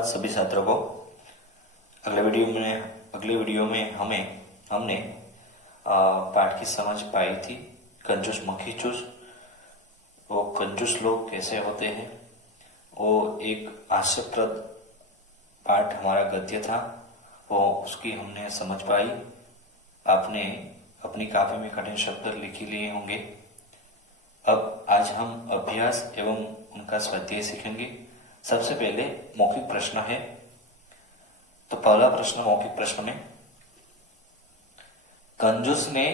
सुप्रभात सभी छात्रों को। अगले वीडियो में हमने पाठ की समझ पाई थी कंजूस मक्खीचूस। वो कंजूस लोग कैसे होते हैं, वो एक हास्यप्रद पाठ हमारा गद्य था, वो उसकी हमने समझ पाई। आपने अपनी कॉपी में कठिन शब्द लिख लिए होंगे। अब आज हम अभ्यास एवं उनका स्वाध्याय सीखेंगे। सबसे पहले मौखिक प्रश्न है, तो पहला प्रश्न मौखिक प्रश्न में, कंजूस ने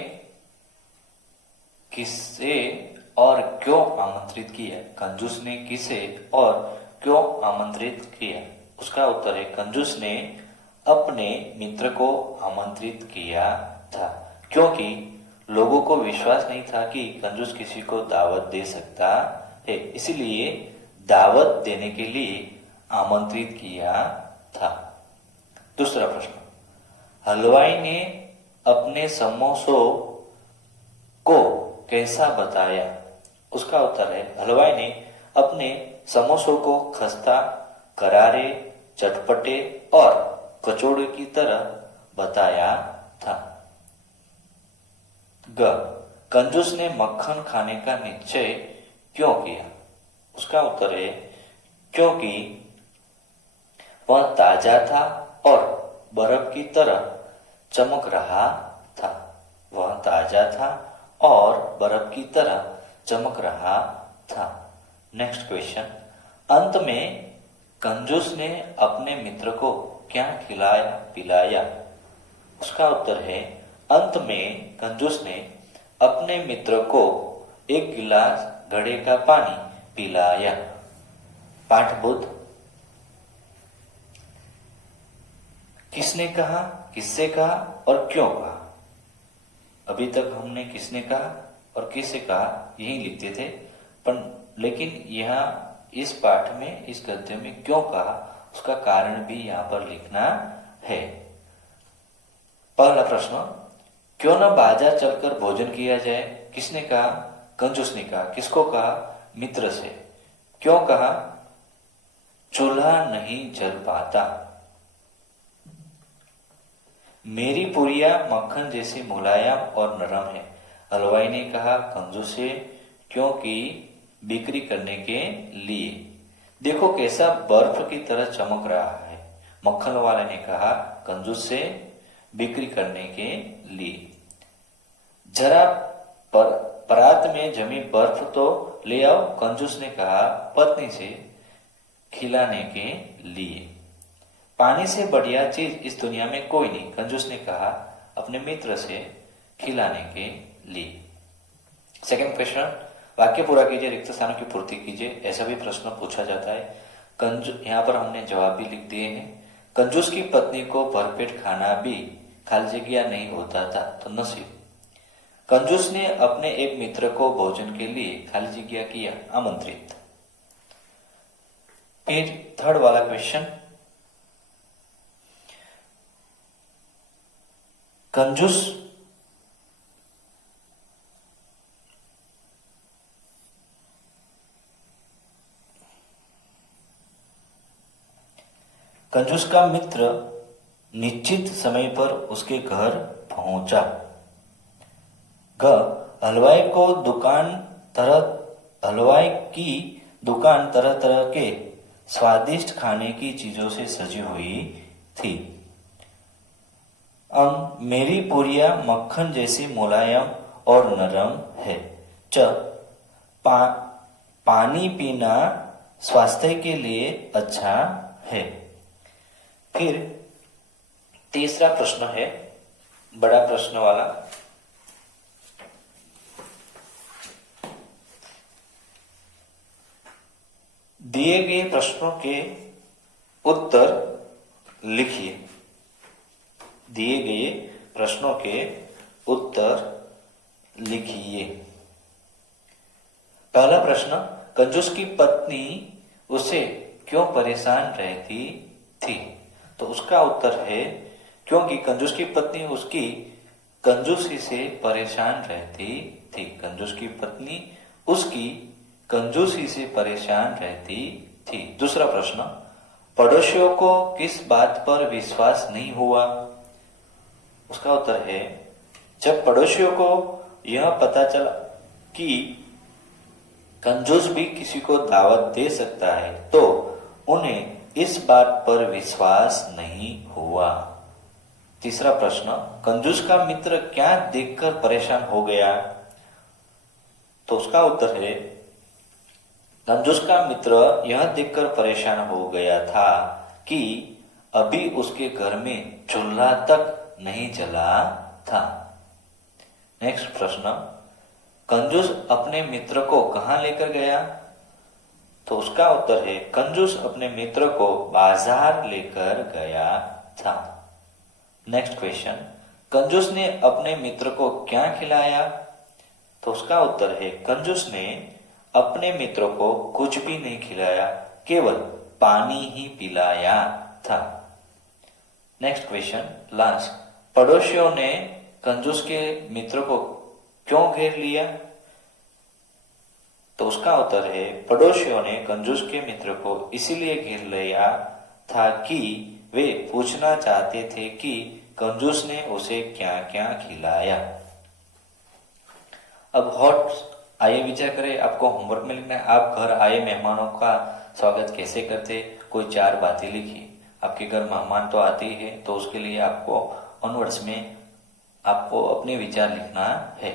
किसे और क्यों आमंत्रित किया? कंजूस ने किसे और क्यों आमंत्रित किया? उसका उत्तर है, कंजूस ने अपने मित्र को आमंत्रित किया था, क्योंकि लोगों को विश्वास नहीं था कि कंजूस किसी को दावत दे सकता है, इसलिए दावत देने के लिए आमंत्रित किया था। दूसरा प्रश्न, हलवाई ने अपने समोसों को कैसा बताया? उसका उत्तर है, हलवाई ने अपने समोसों को खस्ता, करारे, चटपटे और कचौड़े की तरह बताया था। ग, कंजूस ने मक्खन खाने का निश्चय क्यों किया? उसका उत्तर है, क्योंकि वह ताजा था और बर्फ की तरह चमक रहा था। वह ताजा था और बर्फ की तरह चमक रहा था। नेक्स्ट क्वेश्चन, अंत में कंजूस ने अपने मित्र को क्या खिलाया पिलाया? उसका उत्तर है, अंत में कंजूस ने अपने मित्र को एक गिलास घड़े का पानी पिलाया। पाठबोध, किसने कहा, किससे कहा और क्यों कहा? अभी तक हमने किसने कहा और किससे कहा यही लिखते थे, पर लेकिन यहाँ इस पाठ में, इस गद्य में क्यों कहा, उसका कारण भी यहाँ पर लिखना है। पहला प्रश्न, क्यों न बाजार चलकर भोजन किया जाए? किसने कहा? कंजूस ने कहा। किसको कहा? मित्र से। क्यों कहा? चूल्हा नहीं जल पाता। मेरी पुरिया मक्खन जैसी मुलायम और नरम है। हलवाई ने कहा कंजूस से, क्योंकि बिक्री करने के लिए। देखो कैसा बर्फ की तरह चमक रहा है। मक्खन वाले ने कहा कंजूस से, बिक्री करने के लिए। जरा परात में जमी बर्फ तो ले आओ, कंजूस ने कहा पत्नी से खिलाने के लिए। पानी से बढ़िया चीज इस दुनिया में कोई नहीं, कंजूस ने कहा अपने मित्र से खिलाने के लिए। सेकंड क्वेश्चन, वाक्य पूरा कीजिए, रिक्त स्थानों की पूर्ति कीजिए। ऐसा भी प्रश्न पूछा जाता है। यहाँ पर हमने जवाब भी लिख दिए हैं। कंजूस की पत्नी को भरपेट खाना भी खाली जगह नहीं होता था, तो नसीब। कंजूस ने अपने एक मित्र को भोजन के लिए खाली जगह किया आमंत्रित। फिर थर्ड वाला क्वेश्चन, कंजूस का मित्र निश्चित समय पर उसके घर पहुंचा। हलवाई की दुकान तरह तरह के स्वादिष्ट खाने की चीजों से सजी हुई थी। मेरी पुरिया मक्खन जैसी मुलायम और नरम है। पानी पीना स्वास्थ्य के लिए अच्छा है। फिर तीसरा प्रश्न है, बड़ा प्रश्न वाला, दिए गए प्रश्नों के उत्तर लिखिए। दिए गए प्रश्नों के उत्तर लिखिए। पहला प्रश्न, कंजूस की पत्नी उसे क्यों परेशान रहती थी? तो उसका उत्तर है, क्योंकि कंजूस की पत्नी उसकी कंजूसी से परेशान रहती थी। कंजूस की पत्नी उसकी कंजूसी से परेशान रहती थी। दूसरा प्रश्न, पड़ोसियों को किस बात पर विश्वास नहीं हुआ? उसका उत्तर है, जब पड़ोसियों को यह पता चला कि कंजूस भी किसी को दावत दे सकता है तो उन्हें इस बात पर विश्वास नहीं हुआ। तीसरा प्रश्न, कंजूस का मित्र क्या देखकर परेशान हो गया? तो उसका उत्तर है, कंजूस का मित्र यह देखकर परेशान हो गया था कि अभी उसके घर में चूल्हा तक नहीं जला था। नेक्स्ट प्रश्न, कंजूस अपने मित्र को कहां लेकर गया? तो उसका उत्तर है, कंजूस अपने मित्र को बाजार लेकर गया था। नेक्स्ट क्वेश्चन, कंजूस ने अपने मित्र को क्या खिलाया? तो उसका उत्तर है, कंजूस ने अपने मित्र को कुछ भी नहीं खिलाया, केवल पानी ही पिलाया था। नेक्स्ट क्वेश्चन, लास्ट, पड़ोसियों ने कंजूस के मित्र को क्यों घेर लिया? तो उसका उत्तर है, पड़ोसियों ने कंजूस के मित्र को इसीलिए घेर लिया था कि वे पूछना चाहते थे कि कंजूस ने उसे क्या क्या खिलाया। अब हॉट आइए विचार करें, आपको होमवर्क में लिखना है, आप घर आए मेहमानों का स्वागत कैसे करते, कोई 4 बातें लिखिए। आपके घर मेहमान तो आते ही है, तो उसके लिए आपको ऑनवर्ड्स में आपको अपने विचार लिखना है।